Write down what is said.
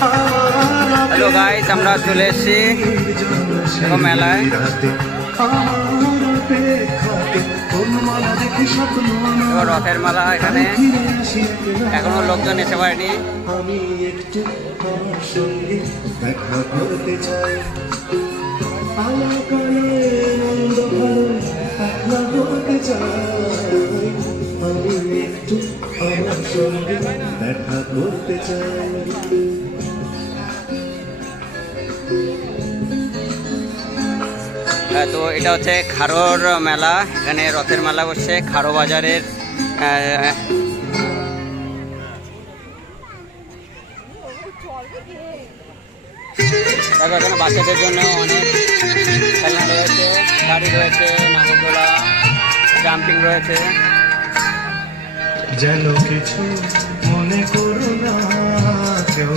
Hello guys, আমরা চলে এসেছি মেলায়। রথের মেলা এখানে এখনো লোকজন এসে পারেনি। আমি একটু সঙ্গে দেখা করতে চাই, একলা হতে চাই, আমি একটু আমার সঙ্গে দেখা করতে চাই। তো এটা হচ্ছে খারোর মেলা। এখানে রথের মেলা বসছে খারো বাজারের। দেখো এখানে বাচ্চাদের জন্য অনেক খেলনা রয়েছে, গাড়ি রয়েছে, নাগরদোলা, জাম্পিং রয়েছে। যেন কিছু মনে করো না কেউ।